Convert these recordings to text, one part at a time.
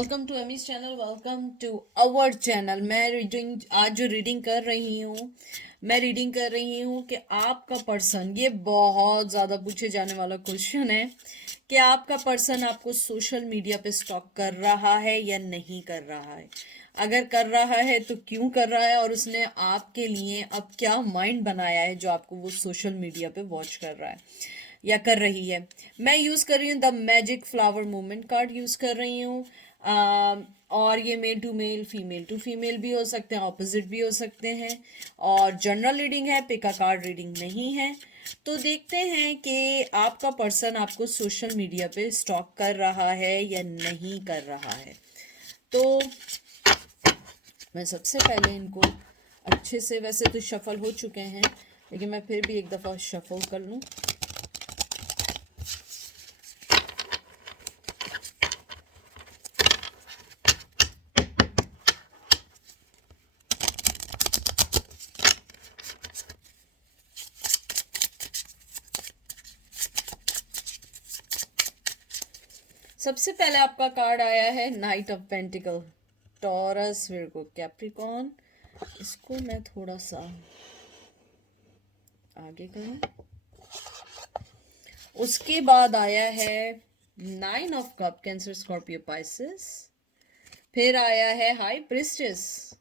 Welcome to Amy's channel, welcome to our channel. मैं आज जो रीडिंग कर रही हूँ कि आपका पर्सन, ये बहुत ज़्यादा पूछे जाने वाला क्वेश्चन है कि आपका पर्सन आपको सोशल मीडिया पे स्टॉक कर रहा है या नहीं कर रहा है। अगर कर रहा है तो क्यों कर रहा है, और उसने आपके लिए अब क्या माइंड बनाया है जो आपको वो सोशल मीडिया पे वॉच कर रहा है या कर रही है। मैं यूज़ कर रही हूँ the magic flower movement card use कर रही हूँ। और ये मेल टू फीमेल भी हो सकते हैं, ऑपोजिट भी हो सकते हैं। और जनरल रीडिंग है, पिका कार्ड रीडिंग नहीं है। तो देखते हैं कि आपका पर्सन आपको सोशल मीडिया पे स्टॉक कर रहा है या नहीं कर रहा है। तो मैं सबसे पहले इनको अच्छे से, वैसे तो शफल हो चुके हैं लेकिन मैं फिर भी एक दफ़ा शफल कर लूँ। सबसे पहले आपका कार्ड आया है night of pentacle, taurus, Virgo, Capricorn. इसको मैं थोड़ा सा आगे करूं। उसके बाद आया है nine of cup, cancer, Scorpio, Pisces. फिर आया है high priestess,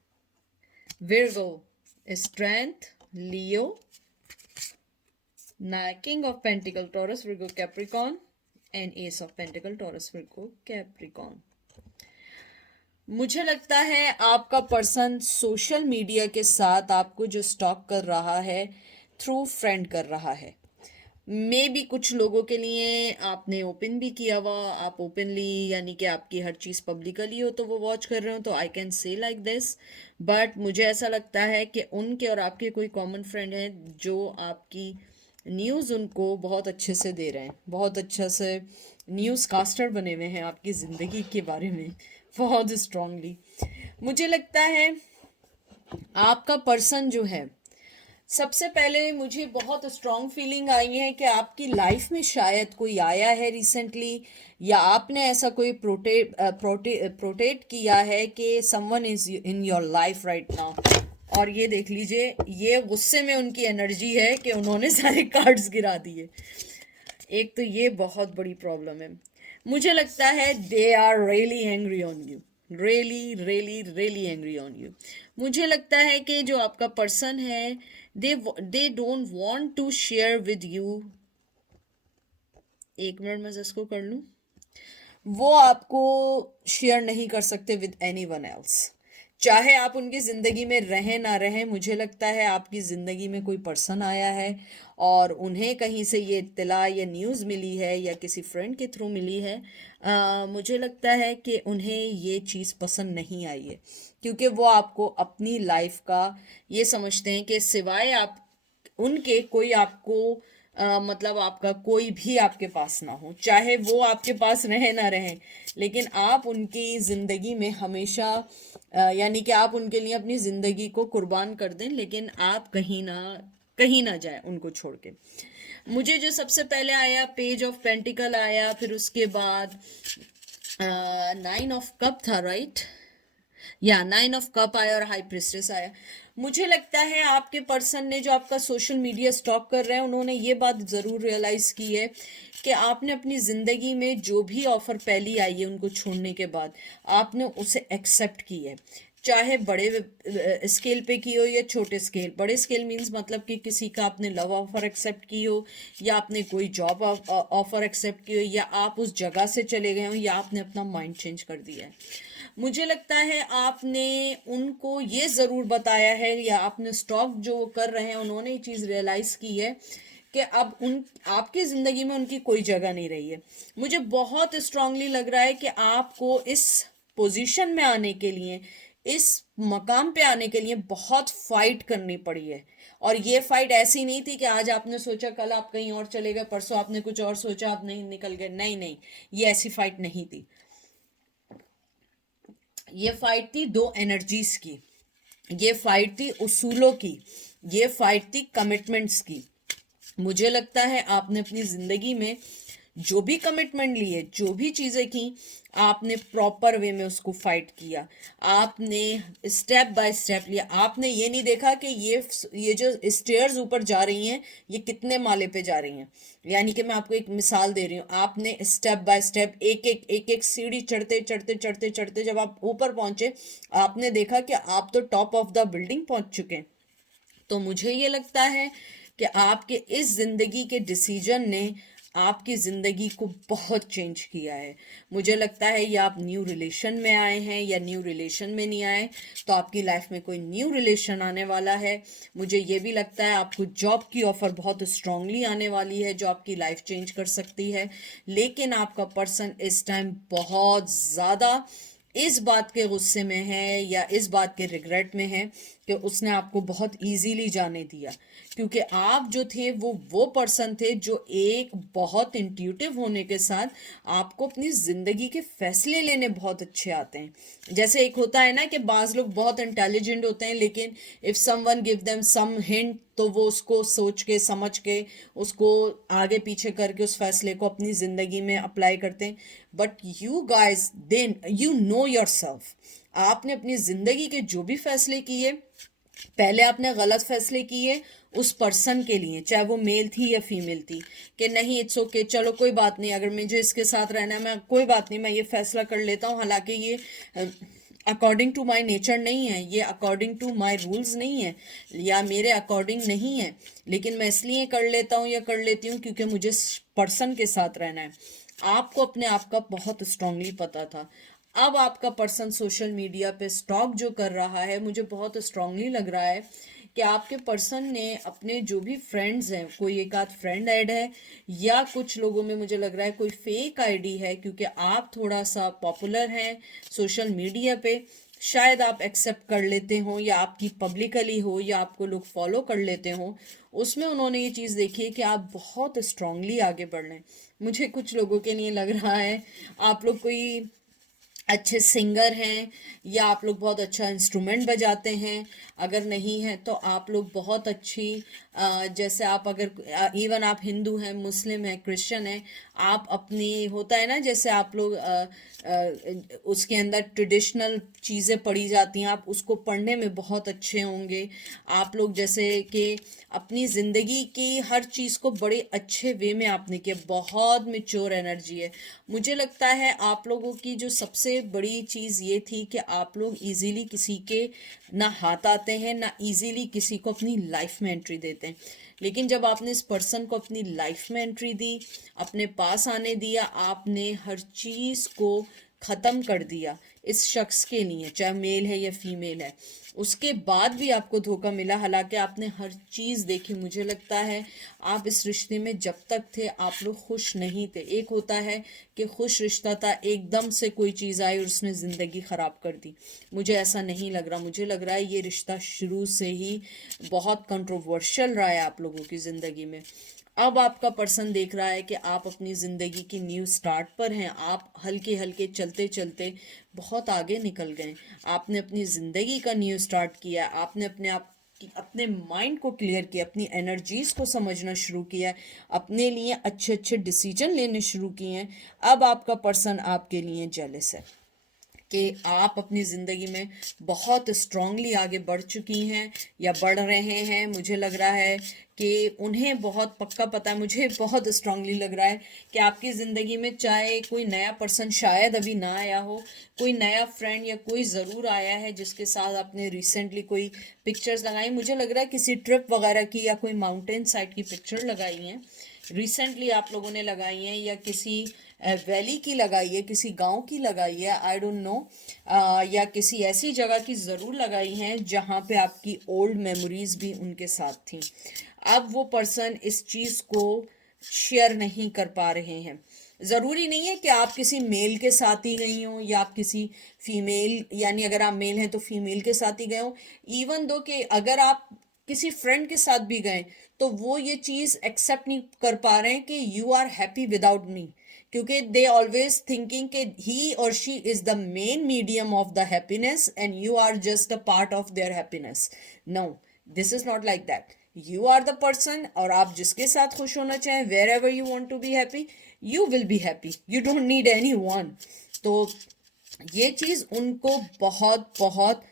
Virgo, strength, Leo, king of pentacle, taurus, Virgo, Capricorn and S of pentacle, taurus, Virgo, Capricorn. मुझे लगता है आपका पर्सन सोशल मीडिया के साथ आपको जो स्टॉक कर रहा है थ्रू फ्रेंड कर रहा है। मे भी कुछ लोगों के लिए आपने ओपन भी किया हुआ, आप ओपनली यानी कि आपकी हर चीज़ पब्लिकली हो तो वो वॉच कर रहे हो, तो I can say like this. But मुझे ऐसा लगता है कि उनके और आपके कोई कॉमन फ्रेंड हैं जो आपकी न्यूज़ उनको बहुत अच्छे से दे रहे हैं, बहुत अच्छा से न्यूज़ कास्टर बने हुए हैं आपकी ज़िंदगी के बारे में बहुत स्ट्रांगली। मुझे लगता है आपका पर्सन जो है, सबसे पहले मुझे बहुत स्ट्रांग फीलिंग आई है कि आपकी लाइफ में शायद कोई आया है रिसेंटली, या आपने ऐसा कोई प्रोटेक्ट किया है कि someone is in your life right now. और ये देख लीजिए, ये गुस्से में उनकी एनर्जी है कि उन्होंने सारे कार्ड्स गिरा दिए। एक तो ये बहुत बड़ी प्रॉब्लम है। मुझे लगता है they are really angry on you, really really really angry on you. मुझे लगता है कि जो आपका पर्सन है, they don't want to share with you. एक मिनट में इसको कर लूँ। वो आपको शेयर नहीं कर सकते विद एनी वन एल्स, चाहे आप उनकी ज़िंदगी में रहें ना रहें। मुझे लगता है आपकी ज़िंदगी में कोई पर्सन आया है और उन्हें कहीं से ये इत्तला या न्यूज़ मिली है या किसी फ्रेंड के थ्रू मिली है। मुझे लगता है कि उन्हें ये चीज़ पसंद नहीं आई है, क्योंकि वो आपको अपनी लाइफ का ये समझते हैं कि सिवाय आप उनके कोई आपको मतलब आपका कोई भी आपके पास ना हो, चाहे वो आपके पास रहे ना रहे, लेकिन आप उनकी ज़िंदगी में हमेशा यानी कि आप उनके लिए अपनी ज़िंदगी को कुर्बान कर दें, लेकिन आप कहीं ना जाए उनको छोड़ के। मुझे जो सबसे पहले आया पेज ऑफ पेंटिकल आया, फिर उसके बाद नाइन ऑफ कप था, राइट, या नाइन ऑफ कप आया और हाई प्रिस्टेस आया। मुझे लगता है आपके पर्सन ने, जो आपका सोशल मीडिया स्टॉक कर रहे हैं, उन्होंने ये बात ज़रूर रियलाइज़ की है कि आपने अपनी ज़िंदगी में जो भी ऑफ़र पहली आई है उनको छोड़ने के बाद आपने उसे एक्सेप्ट की है, चाहे बड़े स्केल पे की हो या छोटे स्केल। बड़े स्केल मीन्स मतलब कि किसी का आपने लव ऑफर एक्सेप्ट की हो, या आपने कोई जॉब ऑफर एक्सेप्ट की हो, या आप उस जगह से चले गए हो, या आपने अपना माइंड चेंज कर दिया है। मुझे लगता है आपने उनको ये ज़रूर बताया है, या आपने स्टॉक जो वो कर रहे हैं उन्होंने ये चीज़ रियलाइज़ की है कि अब उन आपकी ज़िंदगी में उनकी कोई जगह नहीं रही है। मुझे बहुत स्ट्रांगली लग रहा है कि आपको इस पोजीशन में आने के लिए, इस मकाम पे आने के लिए बहुत फाइट करनी पड़ी है। और ये फाइट ऐसी नहीं थी कि आज आपने सोचा कल आप कहीं और चले गए, परसों आपने कुछ और सोचा आप नहीं निकल गए। नहीं नहीं, ये ऐसी फाइट नहीं थी। ये फाइट थी दो एनर्जीज की, ये फाइट थी उसूलों की, ये फाइट थी कमिटमेंट्स की। मुझे लगता है आपने अपनी ज़िंदगी में जो भी कमिटमेंट लिए, जो भी चीज़ें की, आपने प्रॉपर वे में उसको फाइट किया, आपने स्टेप बाय स्टेप लिया। आपने ये नहीं देखा कि ये जो स्टेयर्स ऊपर जा रही हैं ये कितने माले पे जा रही हैं। यानी कि मैं आपको एक मिसाल दे रही हूँ, आपने स्टेप बाय स्टेप एक एक सीढ़ी चढ़ते चढ़ते चढ़ते चढ़ते जब आप ऊपर पहुंचे, आपने देखा कि आप तो टॉप ऑफ द बिल्डिंग पहुंच चुके हैं। तो मुझे ये लगता है कि आपके इस जिंदगी के डिसीजन ने आपकी ज़िंदगी को बहुत चेंज किया है। मुझे लगता है या आप न्यू रिलेशन में आए हैं या न्यू रिलेशन में नहीं आए, तो आपकी लाइफ में कोई न्यू रिलेशन आने वाला है। मुझे ये भी लगता है आपको जॉब की ऑफ़र बहुत स्ट्रांगली आने वाली है जो आपकी लाइफ चेंज कर सकती है। लेकिन आपका पर्सन इस टाइम बहुत ज़्यादा इस बात के गुस्से में है या इस बात के रिग्रेट में है कि उसने आपको बहुत इजीली जाने दिया, क्योंकि आप जो थे वो पर्सन थे जो एक बहुत इंट्यूटिव होने के साथ आपको अपनी ज़िंदगी के फैसले लेने बहुत अच्छे आते हैं। जैसे एक होता है ना कि बाज़ लोग बहुत इंटेलिजेंट होते हैं, लेकिन if someone give them some hint तो वो उसको सोच के समझ के उसको आगे पीछे करके उस फैसले को अपनी ज़िंदगी में अप्लाई करते हैं। But you guys then you know yourself, आपने अपनी ज़िंदगी के जो भी फैसले किए, पहले आपने गलत फैसले किए उस पर्सन के लिए, चाहे वो मेल थी या फीमेल थी, कि नहीं इट्स ओके, चलो कोई बात नहीं, अगर मुझे इसके साथ रहना है मैं कोई बात नहीं, मैं ये फैसला कर लेता हूँ, हालांकि ये अकॉर्डिंग टू माई नेचर नहीं है, ये अकॉर्डिंग टू माई रूल्स नहीं है या मेरे अकॉर्डिंग नहीं है, लेकिन मैं इसलिए कर लेता हूँ या कर लेती हूँ क्योंकि मुझे पर्सन के साथ रहना है। आपको अपने आप का बहुत स्ट्रांगली पता था। अब आपका पर्सन सोशल मीडिया पे स्टॉक जो कर रहा है, मुझे बहुत स्ट्रांगली लग रहा है कि आपके पर्सन ने अपने जो भी फ्रेंड्स हैं, कोई एक आध फ्रेंड ऐड है या कुछ लोगों में मुझे लग रहा है कोई फेक आईडी है, क्योंकि आप थोड़ा सा पॉपुलर हैं सोशल मीडिया पे, शायद आप एक्सेप्ट कर लेते हो या आपकी पब्लिकली हो या आपको लोग फॉलो कर लेते हो, उसमें उन्होंने ये चीज़ देखी है कि आप बहुत स्ट्रांगली आगे बढ़ रहे हैं। मुझे कुछ लोगों के लिए लग रहा है आप लोग कोई अच्छे सिंगर हैं या आप लोग बहुत अच्छा इंस्ट्रूमेंट बजाते हैं, अगर नहीं है तो आप लोग बहुत अच्छी जैसे आप अगर इवन आप हिंदू हैं, मुस्लिम हैं, क्रिश्चियन हैं, आप अपनी होता है ना जैसे आप लोग उसके अंदर ट्रेडिशनल चीज़ें पढ़ी जाती हैं, आप उसको पढ़ने में बहुत अच्छे होंगे। आप लोग जैसे कि अपनी ज़िंदगी की हर चीज़ को बड़े अच्छे वे में आपने किया, बहुत मेच्योर एनर्जी है। मुझे लगता है आप लोगों की जो सबसे बड़ी चीज़ ये थी कि आप लोग इजीली किसी के ना हाथ आते हैं ना इजीली किसी को अपनी लाइफ में एंट्री देते हैं, लेकिन जब आपने इस पर्सन को अपनी लाइफ में एंट्री दी, अपने पास आने दिया, आपने हर चीज़ को ख़त्म कर दिया इस शख्स के लिए, चाहे मेल है या फीमेल है, उसके बाद भी आपको धोखा मिला, हालांकि आपने हर चीज़ देखी। मुझे लगता है आप इस रिश्ते में जब तक थे आप लोग खुश नहीं थे। एक होता है कि खुश रिश्ता था, एकदम से कोई चीज़ आई और उसने ज़िंदगी ख़राब कर दी। मुझे ऐसा नहीं लग रहा, मुझे लग रहा है ये रिश्ता शुरू से ही बहुत कंट्रोवर्शियल रहा है आप लोगों की ज़िंदगी में। अब आपका पर्सन देख रहा है कि आप अपनी ज़िंदगी की न्यू स्टार्ट पर हैं, आप हल्के हल्के चलते चलते बहुत आगे निकल गए, आपने अपनी ज़िंदगी का न्यू स्टार्ट किया, आपने अपने माइंड को क्लियर किया, अपनी एनर्जीज़ को समझना शुरू किया, अपने लिए अच्छे अच्छे डिसीजन लेने शुरू किए हैं। अब आपका पर्सन आपके लिए जेलस है कि आप अपनी ज़िंदगी में बहुत स्ट्रांगली आगे बढ़ चुकी हैं या बढ़ रहे हैं। मुझे लग रहा है कि उन्हें बहुत पक्का पता है, मुझे बहुत स्ट्रांगली लग रहा है कि आपकी ज़िंदगी में चाहे कोई नया पर्सन शायद अभी ना आया हो, कोई नया फ्रेंड या कोई ज़रूर आया है जिसके साथ आपने रिसेंटली कोई पिक्चर्स लगाई, मुझे लग रहा है किसी ट्रिप वगैरह की या कोई माउंटेन साइड की पिक्चर लगाई हैं रिसेंटली आप लोगों ने लगाई हैं, या किसी वैली की लगाई है, किसी गांव की लगाई है, आई डोंट नो, या किसी ऐसी जगह की ज़रूर लगाई हैं जहाँ पे आपकी ओल्ड मेमोरीज भी उनके साथ थी। अब वो पर्सन इस चीज़ को शेयर नहीं कर पा रहे हैं। ज़रूरी नहीं है कि आप किसी मेल के साथ ही गई हों या आप किसी फीमेल, यानी अगर आप मेल हैं तो फीमेल के साथ ही गए हों, इवन दो कि अगर आप किसी फ्रेंड के साथ भी गए तो वो ये चीज़ एक्सेप्ट नहीं कर पा रहे हैं कि you are happy without me, क्योंकि दे ऑलवेज थिंकिंग कि ही और she is the main medium of the happiness and you are just a part of their happiness. No, this is not like that. You are the person, और आप जिसके साथ खुश होना चाहें, wherever you want to be happy, you will be happy, you don't need any one. तो ये चीज उनको बहुत बहुत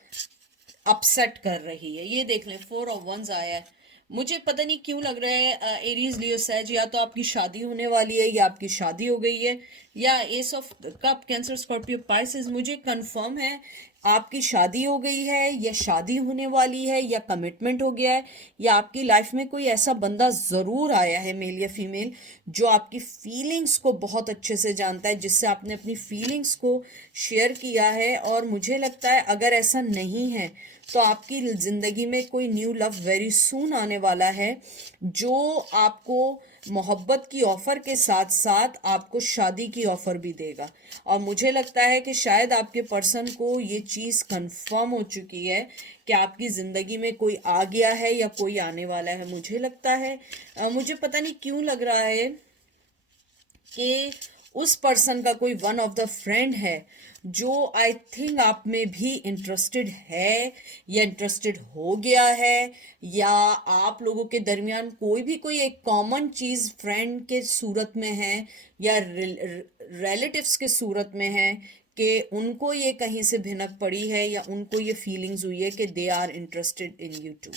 अपसेट कर रही है। ये देख लें, 4 ऑफ वंस आया है। मुझे पता नहीं क्यों लग रहा है एरीज लियो सैज, या तो आपकी शादी होने वाली है या आपकी शादी हो गई है, या S of cup cancer Scorpio Pisces, मुझे कंफर्म है आपकी शादी हो गई है या शादी होने वाली है या कमिटमेंट हो गया है, या आपकी लाइफ में कोई ऐसा बंदा ज़रूर आया है, मेल या फीमेल, जो आपकी फीलिंग्स को बहुत अच्छे से जानता है, जिससे आपने अपनी फीलिंग्स को शेयर किया है। और मुझे लगता है अगर ऐसा नहीं है तो आपकी ज़िंदगी में कोई न्यू लव वेरी सून आने वाला है, जो आपको मोहब्बत की ऑफ़र के साथ साथ आपको शादी की ऑफ़र भी देगा। और मुझे लगता है कि शायद आपके पर्सन को ये चीज़ कंफर्म हो चुकी है कि आपकी ज़िंदगी में कोई आ गया है या कोई आने वाला है। मुझे लगता है मुझे पता नहीं क्यों लग रहा है कि उस पर्सन का कोई वन ऑफ द फ्रेंड है जो आई थिंक आप में भी इंटरेस्टेड है या इंटरेस्टेड हो गया है, या आप लोगों के दरमियान कोई एक कॉमन चीज़ फ्रेंड के सूरत में है या रिलेटिव्स के सूरत में है, कि उनको ये कहीं से भिनक पड़ी है या उनको ये फीलिंग्स हुई है कि they are interested in you too.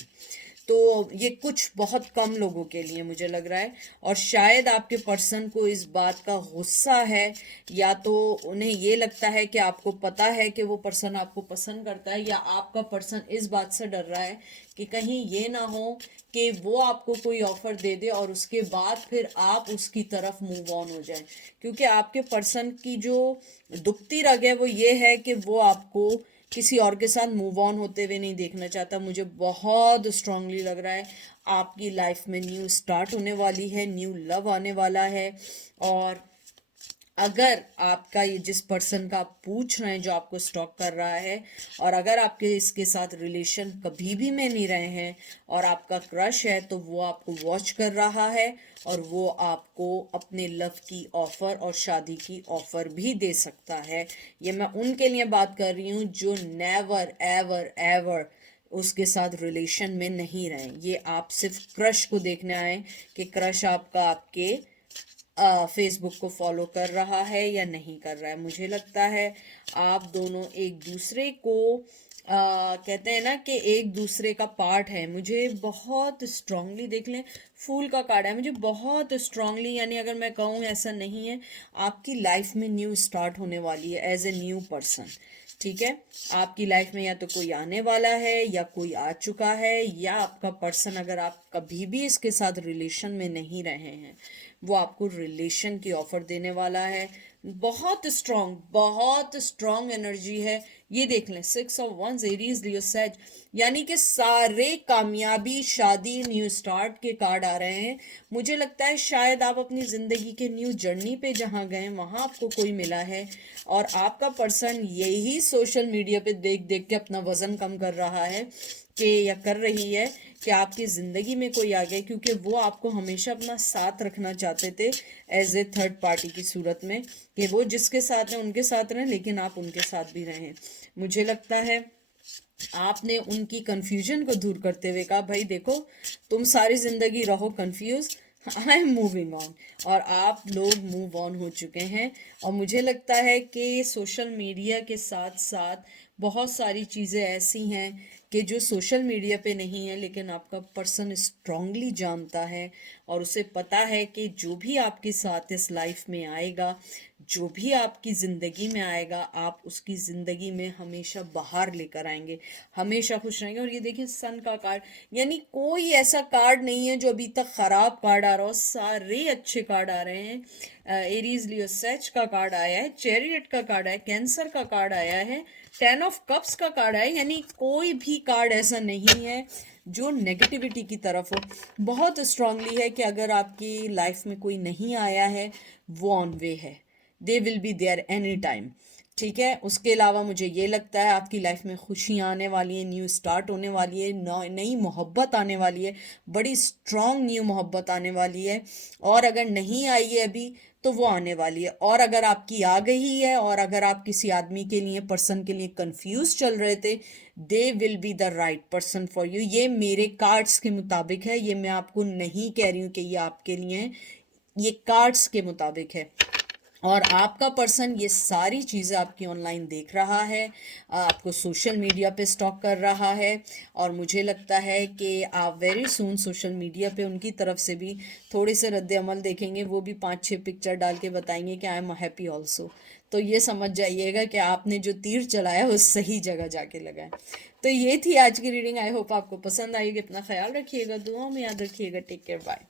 तो ये कुछ बहुत कम लोगों के लिए मुझे लग रहा है, और शायद आपके पर्सन को इस बात का गुस्सा है, या तो उन्हें ये लगता है कि आपको पता है कि वो पर्सन आपको पसंद करता है, या आपका पर्सन इस बात से डर रहा है कि कहीं ये ना हो कि वो आपको कोई ऑफर दे दे और उसके बाद फिर आप उसकी तरफ मूव ऑन हो जाए। क्योंकि आपके पर्सन की जो दुखती रग है वो ये है कि वो आपको किसी और के साथ मूव ऑन होते हुए नहीं देखना चाहता। मुझे बहुत स्ट्रांगली लग रहा है आपकी लाइफ में न्यू स्टार्ट होने वाली है, न्यू लव आने वाला है। और अगर आपका ये जिस पर्सन का आप पूछ रहे हैं जो आपको स्टॉक कर रहा है, और अगर आपके इसके साथ रिलेशन कभी भी में नहीं रहे हैं और आपका क्रश है, तो वो आपको वॉच कर रहा है और वो आपको अपने लव की ऑफ़र और शादी की ऑफ़र भी दे सकता है। ये मैं उनके लिए बात कर रही हूँ जो नेवर एवर एवर उसके साथ रिलेशन में नहीं रहे। ये आप सिर्फ क्रश को देखने आए कि क्रश आपका आपके फेसबुक को फॉलो कर रहा है या नहीं कर रहा है। मुझे लगता है आप दोनों एक दूसरे को कहते हैं ना कि एक दूसरे का पार्ट है। मुझे बहुत स्ट्रांगली देख लें, फूल का कार्ड है, मुझे बहुत स्ट्रांगली, यानी अगर मैं कहूँ ऐसा नहीं है, आपकी लाइफ में न्यू स्टार्ट होने वाली है एज ए न्यू पर्सन। ठीक है, आपकी लाइफ में या तो कोई आने वाला है या कोई आ चुका है, या आपका पर्सन, अगर आप कभी भी इसके साथ रिलेशन में नहीं रहे हैं, वो आपको रिलेशन की ऑफर देने वाला है। बहुत स्ट्रॉन्ग एनर्जी है। ये देख लें, 6 ऑफ वंस, एरीज, लियो, सेज, यानी कि सारे कामयाबी, शादी, न्यू स्टार्ट के कार्ड आ रहे हैं। मुझे लगता है शायद आप अपनी ज़िंदगी के न्यू जर्नी पे जहाँ गए वहाँ आपको कोई मिला है, और आपका पर्सन यही सोशल मीडिया पे देख देख के अपना वज़न कम कर रहा है कि या कर रही है कि आपकी ज़िंदगी में कोई आ गया, क्योंकि वो आपको हमेशा अपना साथ रखना चाहते थे एज ए थर्ड पार्टी की सूरत में, कि वो जिसके साथ हैं उनके साथ रहें लेकिन आप उनके साथ भी रहें। मुझे लगता है आपने उनकी कन्फ्यूजन को दूर करते हुए कहा, भाई देखो, तुम सारी ज़िंदगी रहो confuse, I am moving on, और आप लोग मूव ऑन हो चुके हैं। और मुझे लगता है कि सोशल मीडिया के साथ साथ बहुत सारी चीज़ें ऐसी हैं कि जो सोशल मीडिया पे नहीं है, लेकिन आपका पर्सन स्ट्रांगली जानता है और उसे पता है कि जो भी आपके साथ इस लाइफ में आएगा, जो भी आपकी ज़िंदगी में आएगा, आप उसकी ज़िंदगी में हमेशा बाहर लेकर आएंगे, हमेशा खुश रहेंगे। और ये देखिए, सन का कार्ड, यानी कोई ऐसा कार्ड नहीं है जो अभी तक ख़राब कार्ड आ रहा हो, सारे अच्छे कार्ड आ रहे हैं। एरीज, लियो, सेज का कार्ड आया है, चैरियट का कार्ड आया है, कैंसर का कार्ड आया है, 10 ऑफ कप्स का कार्ड है, यानी कोई भी कार्ड ऐसा नहीं है जो नेगेटिविटी की तरफ हो। बहुत स्ट्रांगली है कि अगर आपकी लाइफ में कोई नहीं आया है, वो ऑन वे है, they will be there any time. ठीक है, उसके अलावा मुझे ये लगता है आपकी लाइफ में खुशियाँ आने वाली हैं, न्यू स्टार्ट होने वाली है, नई मोहब्बत आने वाली है, बड़ी स्ट्रॉन्ग न्यू मोहब्बत आने वाली है। और अगर नहीं आई है अभी तो वो आने वाली है, और अगर आपकी आ गई है, और अगर आप किसी आदमी के लिए, पर्सन के लिए कंफ्यूज चल रहे थे, दे will be the right person for you. ये मेरे कार्ड्स के मुताबिक है, ये मैं आपको नहीं कह रही हूँ कि ये आपके लिए है, ये कार्ड्स के मुताबिक है, और आपका पर्सन ये सारी चीज़ें आपकी ऑनलाइन देख रहा है, आपको सोशल मीडिया पे स्टॉक कर रहा है, और मुझे लगता है कि आप वेरी सून सोशल मीडिया पे उनकी तरफ से भी थोड़े से रद्द अमल देखेंगे। वो भी 5-6 पिक्चर डाल के बताएंगे कि आई एम हैप्पी ऑल्सो। तो ये समझ जाइएगा कि आपने जो तीर चलाया वो सही जगह जाके लगा है। तो ये थी आज की रीडिंग। आई होप आपको पसंद आएगी। अपना ख्याल रखिएगा, दुआओं में याद रखिएगा। Take care, bye.